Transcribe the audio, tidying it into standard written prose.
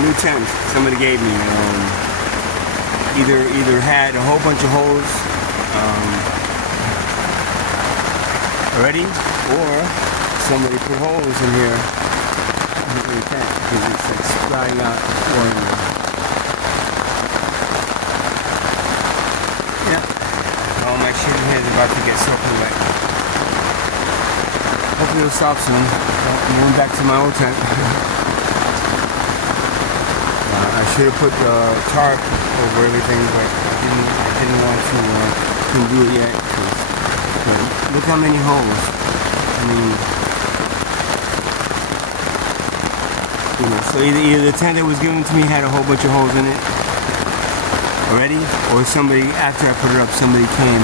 new tent somebody gave me. Either had a whole bunch of holes already, or somebody put holes in here in the tent because it's like sprouting out one. Yeah. All my shit in here is about to get soaking wet. Hopefully it'll stop soon. I'm going back to my old tent. I should have put tarp over everything, but I didn't want to do it yet. But look how many holes. I mean, so either the tent that was given to me had a whole bunch of holes in it already, or somebody, after I put it up, somebody came